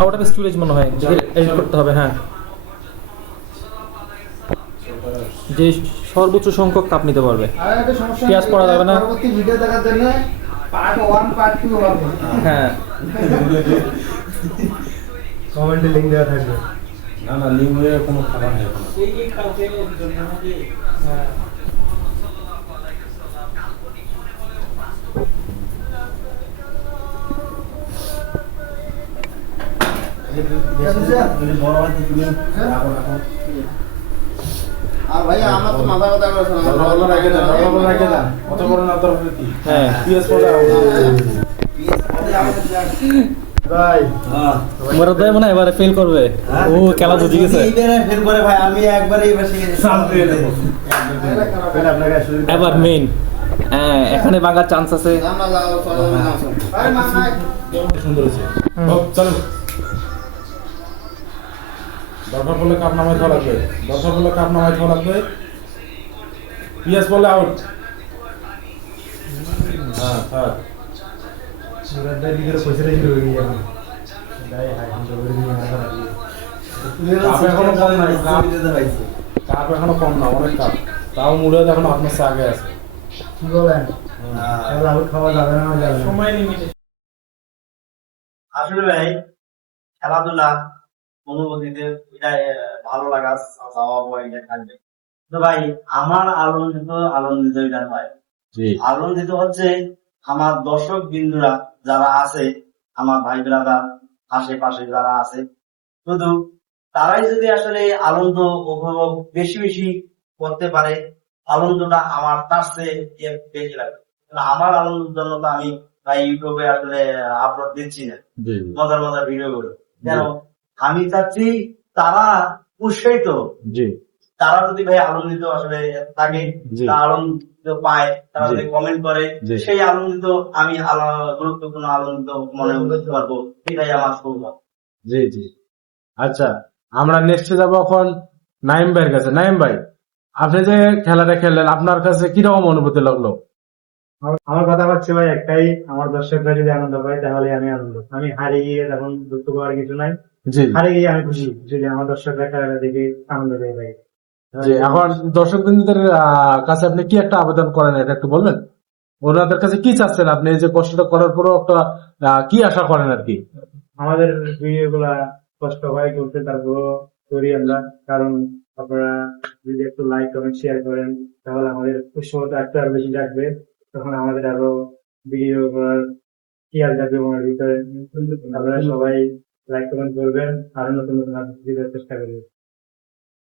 Out of storage মনে হয়, edit করতে হবে। হ্যাঁ, যে সর্বোচ্চ সংখ্যক কাপ নিতে পারবে। আর একটা সমস্যা পেঁয়াজ পড়া যাবে না। পরবর্তী ভিডিও দেখার জন্য পার্ট 1 পার্ট 2 হবে। হ্যাঁ, কমেন্টে লিংক দেওয়া থাকবে। না না, লিঙ্গে কোনো খাবার নেই এখন। হ্যাঁ। বড় হয়তো তুমি রাখো রাখো। আর ভাই আমার তো মাথা ব্যথা করছে না। ডবল রেখে দেন, ডবল রেখে দেন। কত বড় না তোর কি? হ্যাঁ। পিএস পড়া। ভাই মুরাদ ভাই মনে হয় এবারে ফেল করবে। ও খেলা বুঝে গেছে। এইবারে ফেল করে ভাই, আমি একবারে এই বসে সাল দিয়ে দেব। এটা আপনাকে আসলে এবার মেইন, হ্যাঁ, এখানে ভাঙার চান্স আছে। জানা লাগাও চলো না আসুন। ভাই মামাই সুন্দর হয়েছে। চলো, দরকার পড়লে কাপ নামাই খাওয়া লাগবে, দরকার পড়লে কাপ নামাই খাওয়া লাগবে। পিএস বলে আউট। হ্যাঁ হ্যাঁ, মুরাদের ভিতরে পয়সা রেখে হয়ে গেল। ভাই হাই হাম করে নিয়ে আসা লাগবে। কাপ এখনো কম নাই, কাপ দিতে পাইছি। কাপ এখনো কম না, অনেক কাপ। তাও মুড়ে এখন আপনার চেয়ে আগে আছে। কি বলেন? তাহলে আউট খাওয়া যাবে না যাবে না। সময় লিমিট। আসলে ভাই খেলাধুলা অনুভূতিতে এটাই ভালো লাগা চাওয়া পাওয়া এটা থাকবে। তো ভাই আমার আনন্দিত এটা হয়। জি আনন্দিত হচ্ছে আমার দর্শক বিন্দুরা যারা আছে, আমার ভাই ব্রাদার আশেপাশে যারা আছে, শুধু তারাই যদি আসলে এই আনন্দ উপভোগ বেশি বেশি করতে পারে, আনন্দটা আমার তার চেয়ে বেশি লাগবে। কারণ আমার আনন্দের জন্য তো আমি ভাই ইউটিউবে আসলে আপলোড দিচ্ছি না জি মজার মজার ভিডিও গুলো। কেন আমি চাচ্ছি তারা উৎসাহিত হোক। জি তারা যদি ভাই আনন্দিত আসলে থাকে, জি। তারা আনন্দিত পায়, তারা জি। যদি কমেন্ট করে, জি। সেই আনন্দিত আমি গুরুত্বপূর্ণ আনন্দিত মনে করতে পারবো। এটাই আমার সৌভাগ্য। জি জি। আচ্ছা, আমরা নেক্সটে যাবো এখন নাইম ভাইয়ের কাছে। নাইম ভাই, আপনি যে খেলাটা খেললেন, আপনার কাছে কিরকম অনুভূতি লাগলো? আমার কথা হচ্ছে ভাই একটাই, আমার দর্শকরা যদি আনন্দ পায় তাহলে আমি আনন্দ। আমি হারিয়ে গিয়ে তখন দুঃখ পাওয়ার কিছু নাই। জি হারিয়ে গিয়ে আমি খুশি যদি আমার দর্শকরা খেলাটা দেখে আনন্দ পেয়ে ভাই। জি। এখন দর্শক বিন্দুদের কাছে আপনি কি একটা আবেদন করেন, এটা একটু বলবেন? ওনাদের কাছে কি চাচ্ছেন আপনি, এই যে কষ্টটা করার পরেও একটা কি আশা করেন আর কি? আমাদের ভিডিও গুলা কষ্ট হয় করতে, তারপরও করি আমরা। কারণ আপনারা যদি একটু লাইক কমেন্ট শেয়ার করেন তাহলে আমাদের উৎসাহটা একটু আরো বেশি থাকবে। তখন আমাদের আরো ভিডিও করার খেয়াল থাকবে মনের ভিতরে। আপনারা সবাই লাইক কমেন্ট করবেন, আরো নতুন নতুন ভিডিও চেষ্টা করবেন।